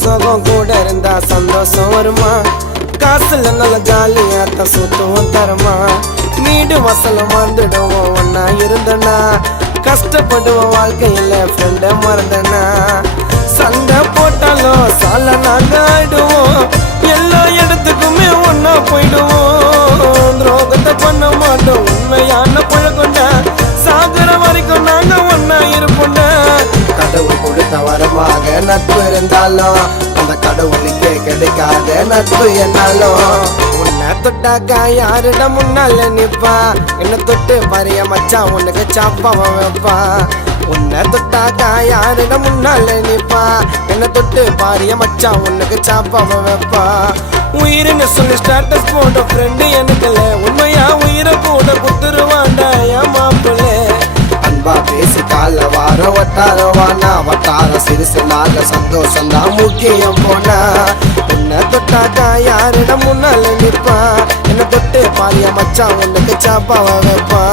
சோகம் கூட இருந்தா சந்தோஷம் வருமா? காசுல நல்ல ஜாலியாத்த சுத்துவோம் தரமா? வீடு வசலம் வந்துடுவோம் ஒன்னா இருந்தனா? கஷ்டப்படுவோம் வாழ்க்கையில ஃப்ரெண்ட மறந்தனா? சண்டை போட்டாலும் சால நாங்க ஆயிடுவோம். எல்லா இடத்துக்குமே ஒன்னா போயிடுவோம். துரோகத்தை பண்ண மாட்டோம், உண்மையான பழக்கொண்ட சாகுற வரைக்கும் நாங்க ஒன்னா இருப்போம். கடவுள் கொடுத்த வரமாக நட்பு இருந்தாலும் அந்த கடவுளுக்கே கிடைக்காத நட்பு என்னாலும். உன்னை தொட்டாக்கா யாரிடம் முன்னால நிப்பா? என்ன தொட்டு பறிய மச்சான் உனக்கு சாப்பாவ வைப்பா. உன்னை தொட்டாக்கா யாரிடம் முன்னால நிப்பா? என்ன தொட்டு பாரிய மச்சான் உனக்கு சாப்பாவ வைப்பா. உயிரின்னு சொல்லி ஸ்டேட்டஸ் போட்ட ஃப்ரெண்டு எனக்குல உண்மையா உயிரை கூட குத்துருவாண்டா என் மாப்பிள்ளை. அன்பா பேசி கால வார வட்டாரவானா வட்டார சிறுசு நாள சந்தோஷம் தான் முக்கியம் போனா. உன்னை தொட்டாக்கா யாரிடம் முன்னால நிப்பா? என்ன தொட்டு பாரிய மச்சான் உனக்கு சாப்பாவ வைப்பா.